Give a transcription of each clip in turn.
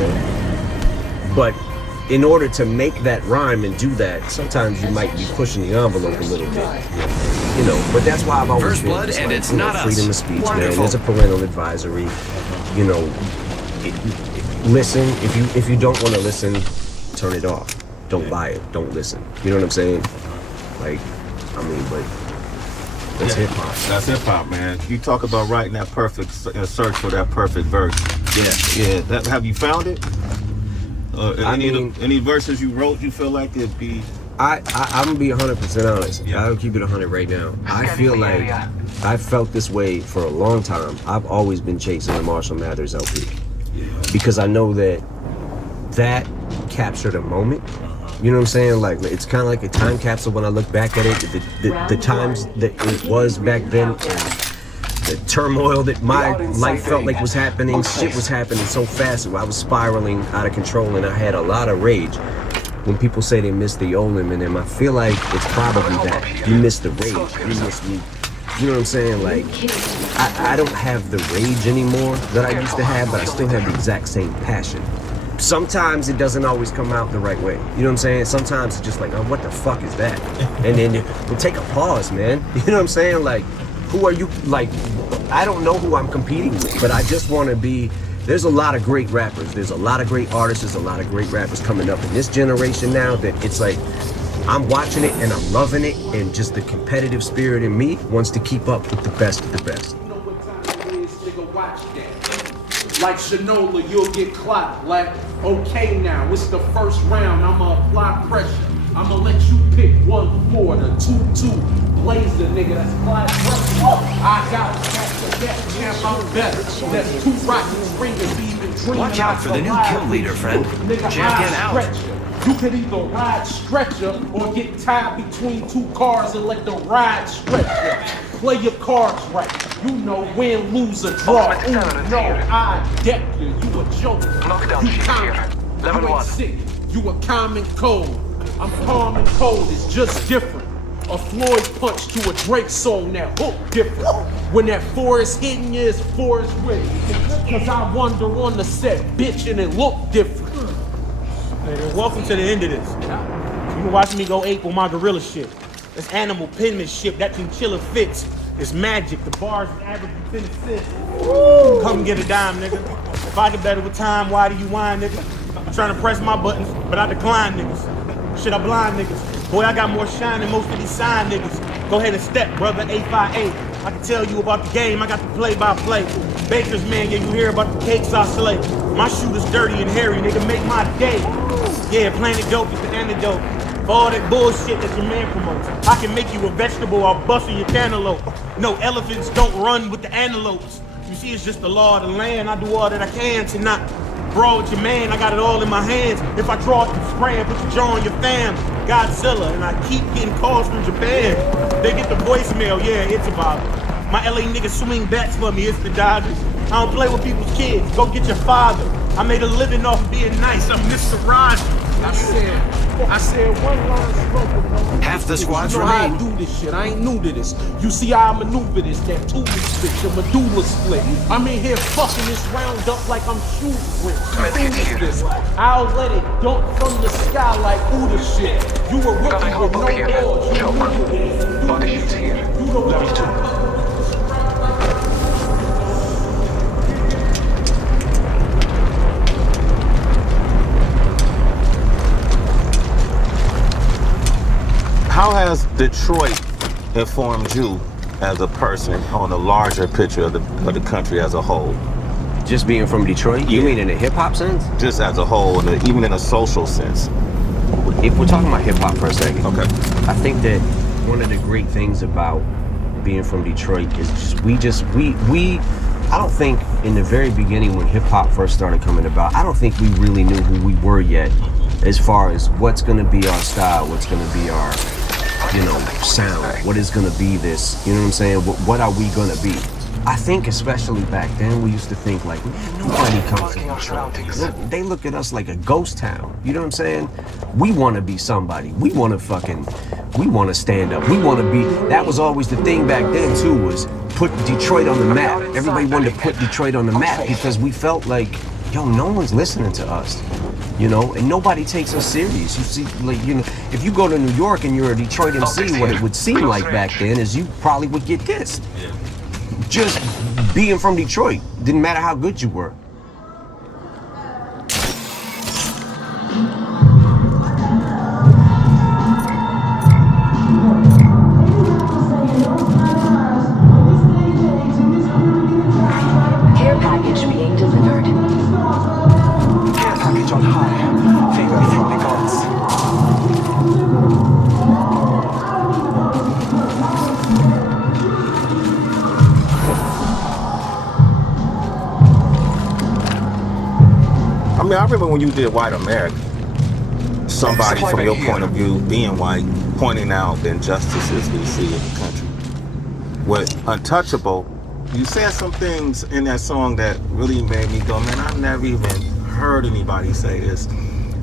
of. But in order to make that rhyme and do that, sometimes you might be pushing the envelope a little bit. You know, but that's why I've always First been blood, and like, it's not us. freedom of speech, Wonderful. man. There's a parental advisory. You know, listen. If you don't want to listen, turn it off. Don't buy it. Don't listen. You know what I'm saying? Like, I mean, but that's hip hop. That's hip hop, man. You talk about writing that perfect search for that perfect verse. Yeah. Have you found it? Any verses you wrote you feel like it'd be? I'm gonna be 100% honest. Yeah. I'll keep it 100 right now. I feel like I felt this way for a long time. I've always been chasing the Marshall Mathers LP because I know that captured a moment. You know what I'm saying? Like, it's kind of like a time capsule when I look back at it. The times that it was back then, and the turmoil that my life felt like was happening. Shit was happening so fast. I was spiraling out of control, and I had a lot of rage. When people say they miss the old Eminem, I feel like it's probably that. You miss the rage. You miss me. You know what I'm saying? Like, I don't have the rage anymore that I used to have, but I still have the exact same passion. Sometimes it doesn't always come out the right way. You know what I'm saying? Sometimes it's just like, oh, what the fuck is that? And then we'll take a pause, man. You know what I'm saying? Like, who are you? Like, I don't know who I'm competing with, but I just want to be. There's a lot of great rappers. There's a lot of great artists. There's a lot of great rappers coming up in this generation now that it's like, I'm watching it and I'm loving it, and just the competitive spirit in me wants to keep up with the best of the best. You know what time it is, nigga, watch that. Like Shinola, you'll get clocked. Like, okay now, it's the first round, I'ma apply pressure. I'ma let you pick 1-4, the 2-2. Blazer, nigga, that's apply pressure. I got it, that's the best, champ, I'm better. That's 2 rockets ringers, even dreaming. Watch out for the new kill leader, friend. Nigga, Champion I out. stretch you. You could either ride stretcher or get tied between 2 cars and let the ride stretch you. Play your cards right. You know, win, lose, or draw. Ooh, no, I deck you. You a joke. Lockdown You sheet common. here. Level You ain't 1. sick. You a common cold. I'm calm and cold. It's just different. A Floyd punch to a Drake song, that hook different. When that forest hitting you, it's forest with it. Cause I wander on the set, bitch, and it look different. Hey, welcome to the end of this. You can watch me go ape on my gorilla shit. That's animal penmanship, that chinchilla fits. It's magic, the bars is average 10 assists. Come get a dime, nigga. If I get better with time, why do you whine, nigga? I'm trying to press my buttons, but I decline niggas. Shit, I blind niggas. Boy, I got more shine than most of these sign niggas. Go ahead and step, brother, 8x8. I can tell you about the game, I got the play-by-play. Baker's man, yeah, you hear about the cakes I slay. My shooter's dirty and hairy, nigga, make my day. Yeah, Planet Dope is the antidote. For all that bullshit that your man promotes. I can make you a vegetable, I'll bustle your cantaloupe. No, elephants don't run with the antelopes. You see, it's just the law of the land. I do all that I can to not brawl with your man. I got it all in my hands. If I draw it, you spray and put your jaw on your fam. Godzilla, and I keep getting calls from Japan. They get the voicemail, yeah, it's about it. My LA niggas swing bats for me, it's the Dodgers. I don't play with people's kids, go get your father. I made a living off of being nice, I'm Mr. Rogers. I said one line spoken. Half the squad's You know how I remain. do this shit. I ain't new to this. You see how I maneuver this. That tooth split, your medulla split. I'm in here fucking this round up like I'm shoe bricks. This. I'll let it dump from the sky like Uda shit. You a Got a rookie hope with up no here. doors. You Choker. knew this. Body sheets here. You know what Level 2. How has Detroit informed you as a person on a larger picture of the country as a whole? Just being from Detroit? You mean in a hip hop sense? Just as a whole, and even in a social sense. If we're talking about hip hop for a second, Okay. I think that one of the great things about being from Detroit is just we I don't think in the very beginning when hip hop first started coming about, I don't think we really knew who we were yet as far as what's gonna be our style, what's gonna be our, you know, sound, what is gonna be this, you know what I'm saying? What are we gonna be? I think especially back then, we used to think like, man, nobody comes to Detroit. They look at us like a ghost town. You know what I'm saying? We want to be somebody. We want to stand up. We want to be, that was always the thing back then too, was put Detroit on the map. Everybody wanted to put Detroit on the map because we felt like yo, no one's listening to us, you know, and nobody takes us serious. You see, like, you know, if you go to New York and you're a Detroit MC, what it would seem like back then is you probably would get dissed. Yeah. Just being from Detroit, didn't matter how good you were. Care package being delivered. Care package on high. Favor from the gods. I mean, I remember when you did White America, somebody Supply from your here. point of view, being white, pointing out the injustices we see in the country. With Untouchable, you said some things in that song that really made me go, man, I've never even heard anybody say this.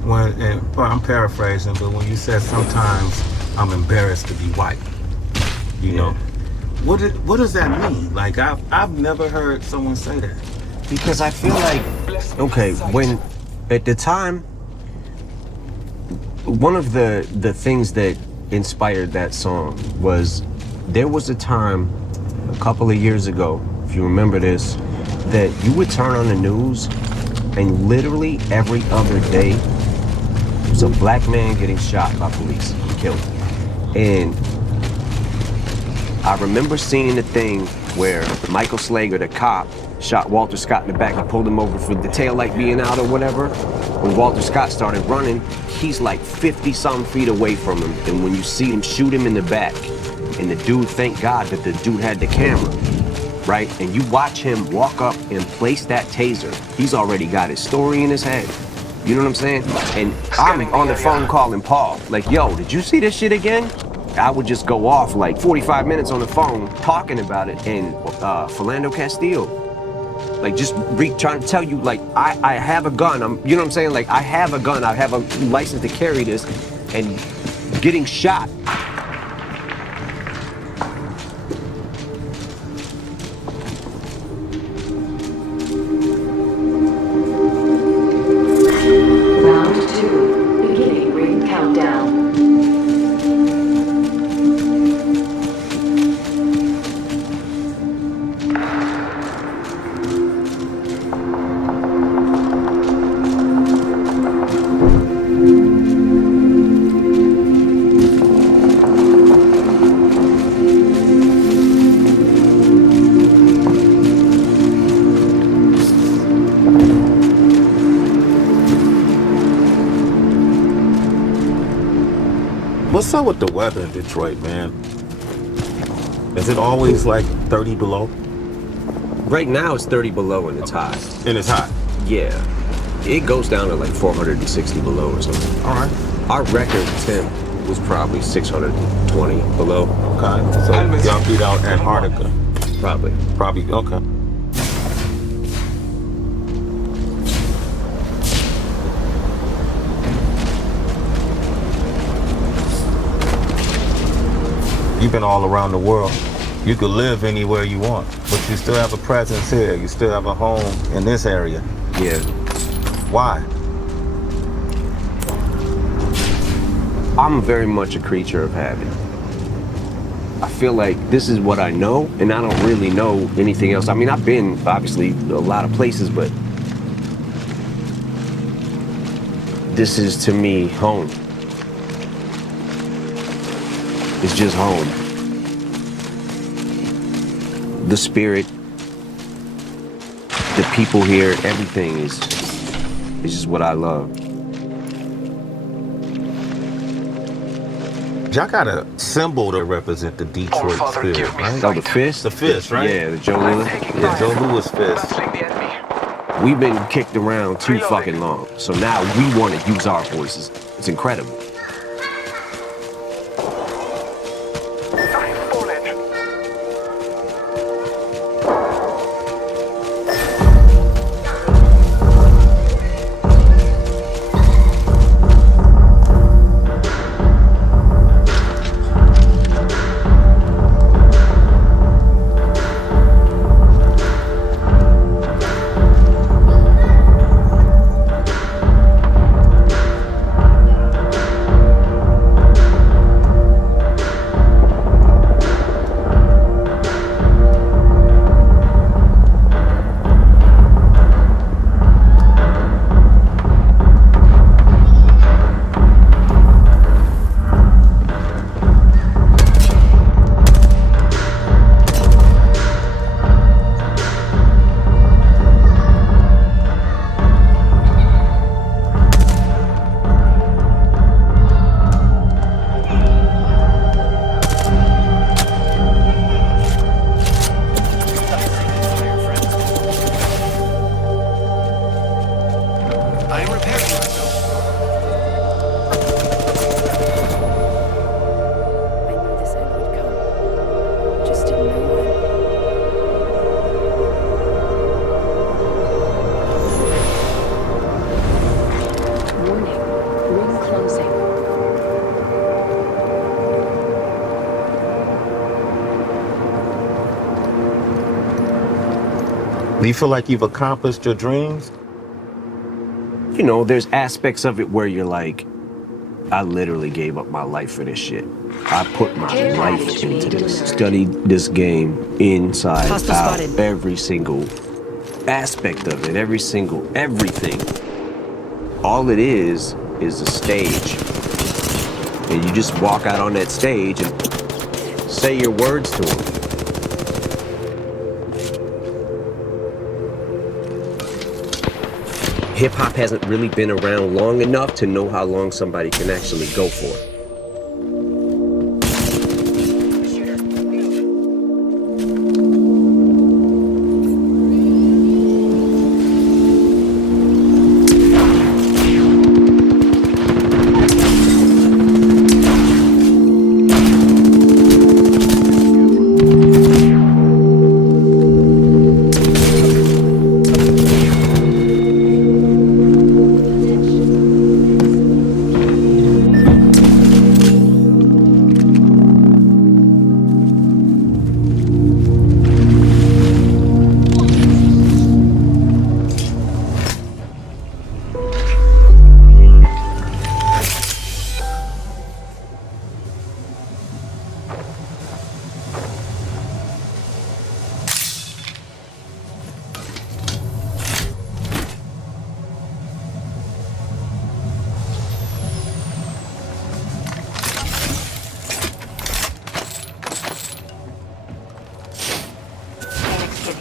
Well, I'm paraphrasing, but when you said sometimes I'm embarrassed to be white, you know, what does that mean? Like, I've never heard someone say that. Because I feel like, okay, when at the time, one of the things that inspired that song was there was a time a couple of years ago, if you remember this, that you would turn on the news and literally every other day was a black man getting shot by police and killed. And I remember seeing the thing where Michael Slager, the cop, shot Walter Scott in the back and pulled him over for the taillight being out or whatever. When Walter Scott started running, he's like 50-some feet away from him. And when you see him shoot him in the back, and the dude, thank God that the dude had the camera, right? And you watch him walk up and place that taser, he's already got his story in his head. You know what I'm saying? And I'm on the phone calling Paul, like, yo, did you see this shit again? I would just go off like 45 minutes on the phone talking about it. And Philando Castile, like, just trying to tell you, like, I have a gun. You know what I'm saying? Like, I have a gun. I have a license to carry this, and getting shot. Round 2. Beginning ring countdown. What's up with the weather in Detroit, man? Is it always like 30 below? Right now it's 30 below and it's hot. And it's hot. Yeah. It goes down to like 460 below or something. All right. Our record temp was probably 620 below. Okay. So y'all beat out Antarctica. Probably. Probably, okay. You've been all around the world. You could live anywhere you want, but you still have a presence here. You still have a home in this area. Yeah. Why? I'm very much a creature of habit. I feel like this is what I know, and I don't really know anything else. I mean, I've been, obviously, a lot of places, but this is, to me, home. It's just home. The spirit, the people here, everything is just what I love. Y'all got a symbol to represent the Detroit spirit, right? Oh, the fist? The fist, right? Yeah, the Joe Louis. Yeah, Joe Louis fist. We've been kicked around too fucking long, so now we want to use our voices. It's incredible. I am repairing myself. I knew this end would come. Just didn't know when. Warning. Ring closing. Do you feel like you've accomplished your dreams? You know, there's aspects of it where you're like, I literally gave up my life for this shit. I put my life into this, studied this game inside out, every single aspect of it, everything. All it is a stage. And you just walk out on that stage and say your words to them. Hip-hop hasn't really been around long enough to know how long somebody can actually go for.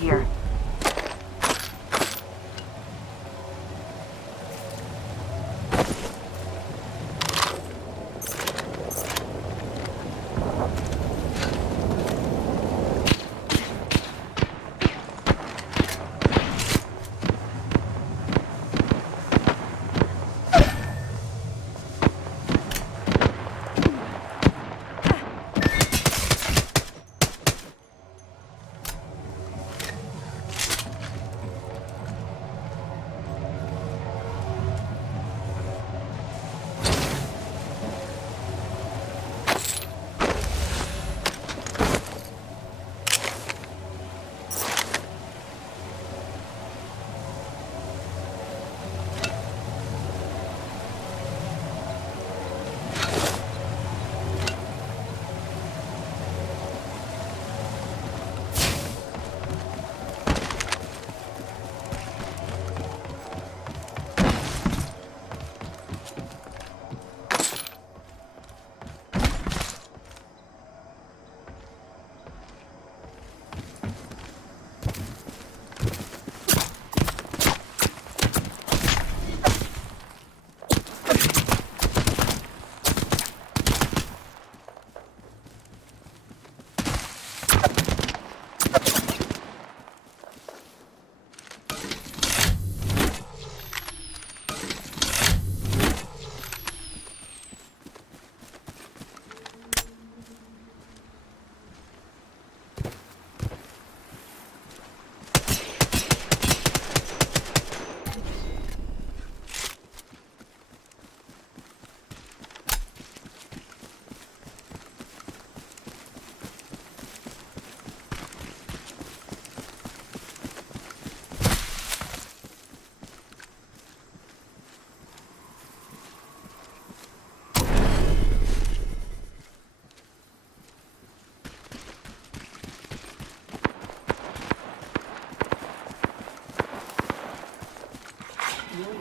Here.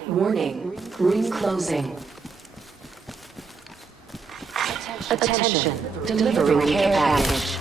Warning. Ring closing. Attention. Delivering care package.